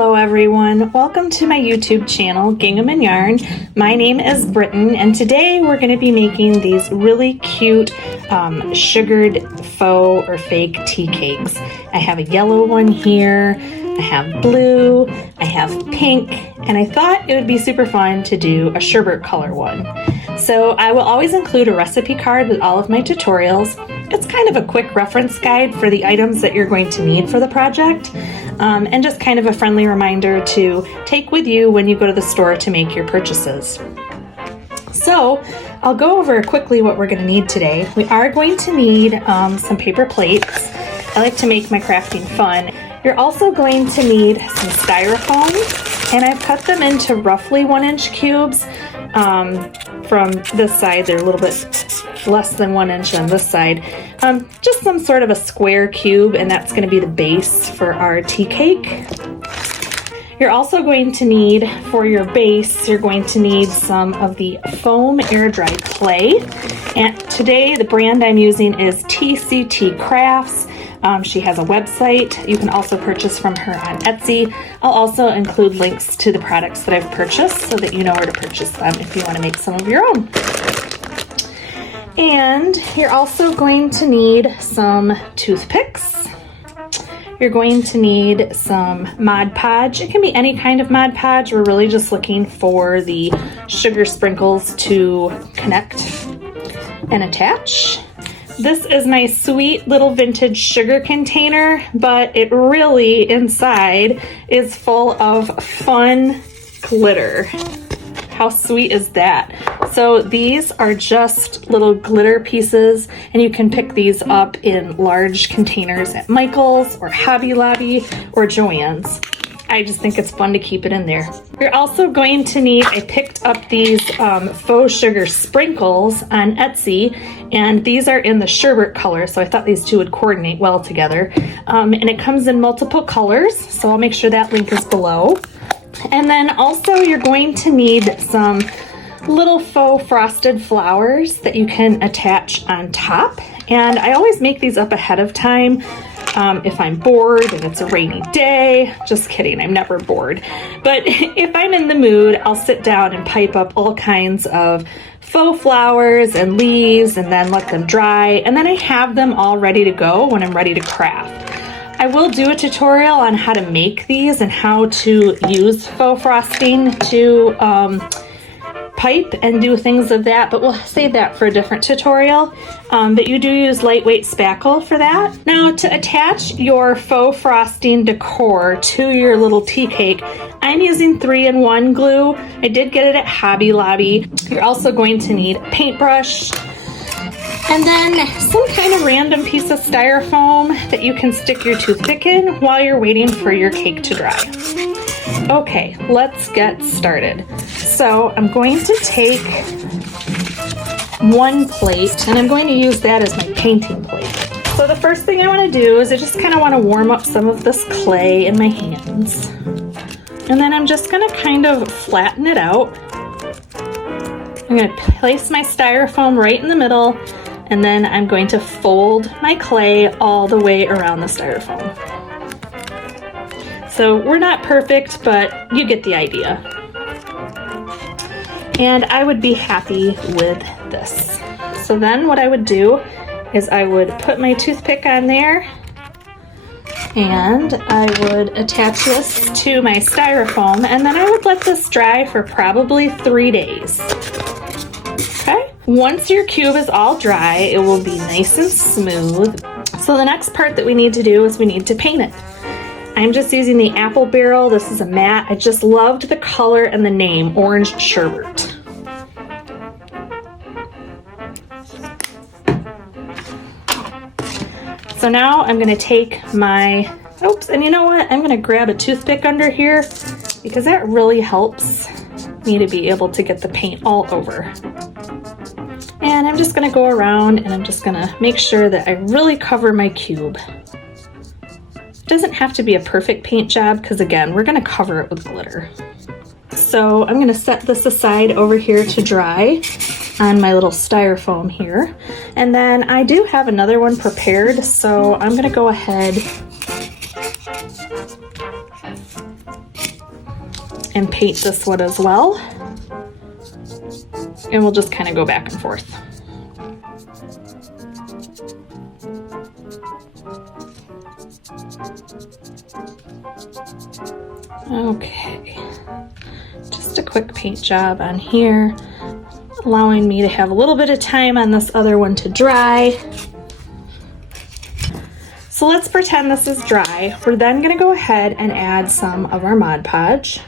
Hello everyone, welcome to my YouTube channel, Gingham and Yarn. My name is Britton and today we're going to be making these really cute sugared faux or fake tea cakes. I have a yellow one here, I have blue, I have pink, and I thought it would be super fun to do a sherbet color one. So I will always include a recipe card with all of my tutorials. It's kind of a quick reference guide for the items that you're going to need for the project, and just kind of a friendly reminder to take with you when you go to the store to make your purchases. So I'll go over quickly what we're going to need today. We are going to need some paper plates. I like to make my crafting fun. You're also going to need some styrofoam, and I've cut them into roughly 1-inch cubes. From this side, they're a little bit less than 1 inch on this side. Just some sort of a square cube, and that's going to be the base for our tea cake. You're also going to need, for your base, you're going to need some of the foam air dried clay. And today the brand I'm using is TCT Crafts. She has a website. You can also purchase from her on Etsy. I'll also include links to the products that I've purchased so that you know where to purchase them if you want to make some of your own. And you're also going to need some toothpicks. You're going to need some Mod Podge. It can be any kind of Mod Podge. We're really just looking for the sugar sprinkles to connect and attach. This is my sweet little vintage sugar container, but it really inside is full of fun glitter. How sweet is that? So these are just little glitter pieces, and you can pick these up in large containers at Michael's or Hobby Lobby or Joann's. I just think it's fun to keep it in there. You're also going to need, I picked up these faux sugar sprinkles on Etsy, and these are in the sherbet color, so I thought these two would coordinate well together. And it comes in multiple colors, so I'll make sure that link is below. And then also you're going to need some little faux frosted flowers that you can attach on top. And I always make these up ahead of time. If I'm bored and it's a rainy day, just kidding, I'm never bored. But if I'm in the mood, I'll sit down and pipe up all kinds of faux flowers and leaves and then let them dry. And then I have them all ready to go when I'm ready to craft. I will do a tutorial on how to make these and how to use faux frosting to pipe and do things of that, but we'll save that for a different tutorial. But you do use lightweight spackle for that. Now, to attach your faux frosting decor to your little tea cake, I'm using 3-in-1 glue. I did get it at Hobby Lobby. You're also going to need a paintbrush, and then some kind of random piece of styrofoam that you can stick your toothpick in while you're waiting for your cake to dry. Okay, let's get started. So I'm going to take one plate, and I'm going to use that as my painting plate. So the first thing I want to do is I just kind of want to warm up some of this clay in my hands. And then I'm just going to kind of flatten it out. I'm going to place my styrofoam right in the middle, and then I'm going to fold my clay all the way around the styrofoam. So we're not perfect, but you get the idea. And I would be happy with this. So then what I would do is I would put my toothpick on there, and I would attach this to my styrofoam, and then I would let this dry for probably 3 days. Okay? Once your cube is all dry, it will be nice and smooth. So the next part that we need to do is we need to paint it. I'm just using the apple barrel. This is a matte. I just loved the color and the name, Orange Sherbet. So now I'm going to take my, and you know what? I'm going to grab a toothpick under here because that really helps me to be able to get the paint all over. And I'm just going to go around and I'm just going to make sure that I really cover my cube. Doesn't have to be a perfect paint job because again, we're going to cover it with glitter. So I'm going to set this aside over here to dry on my little styrofoam here. And then I do have another one prepared, so I'm going to go ahead and paint this one as well. And we'll just kind of go back and forth. Okay, just a quick paint job on here, allowing me to have a little bit of time on this other one to dry. So let's pretend this is dry. We're then going to go ahead and add some of our Mod Podge.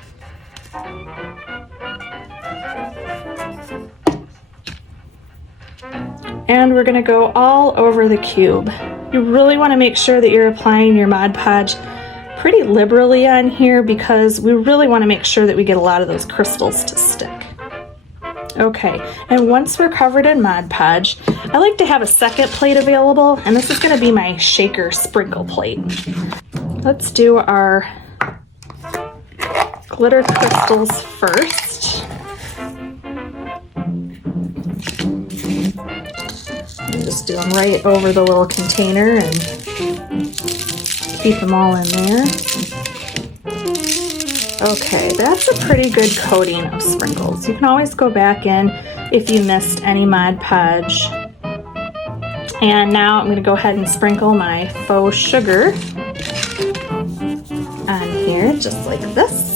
And we're going to go all over the cube. You really want to make sure that you're applying your Mod Podge pretty liberally on here because we really want to make sure that we get a lot of those crystals to stick. Okay, and once we're covered in Mod Podge, I like to have a second plate available, and this is going to be my shaker sprinkle plate. Let's do our glitter crystals first. And just do them right over the little container and keep them all in there. Okay, that's a pretty good coating of sprinkles. You can always go back in if you missed any Mod Podge. And now I'm going to go ahead and sprinkle my faux sugar on here, just like this.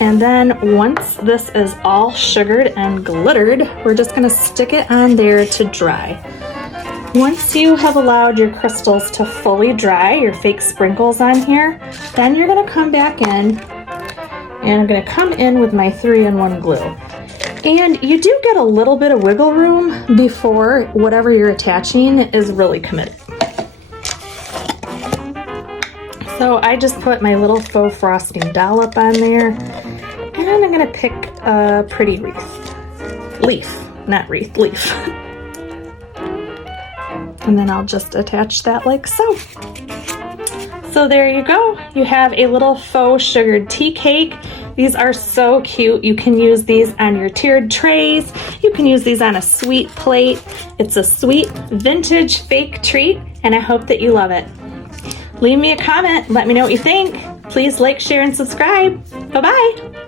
And then once this is all sugared and glittered, we're just going to stick it on there to dry. Once you have allowed your crystals to fully dry, your fake sprinkles on here, then you're going to come back in, and I'm going to come in with my 3-in-1 glue. And you do get a little bit of wiggle room before whatever you're attaching is really committed. So I just put my little faux frosting dollop on there, and I'm going to pick a pretty leaf, not wreath, leaf. And then I'll just attach that like so. So there you go. You have a little faux sugared tea cake. These are so cute. You can use these on your tiered trays. You can use these on a sweet plate. It's a sweet vintage fake treat, and I hope that you love it. Leave me a comment. Let me know what you think. Please like, share, and subscribe. Bye-bye.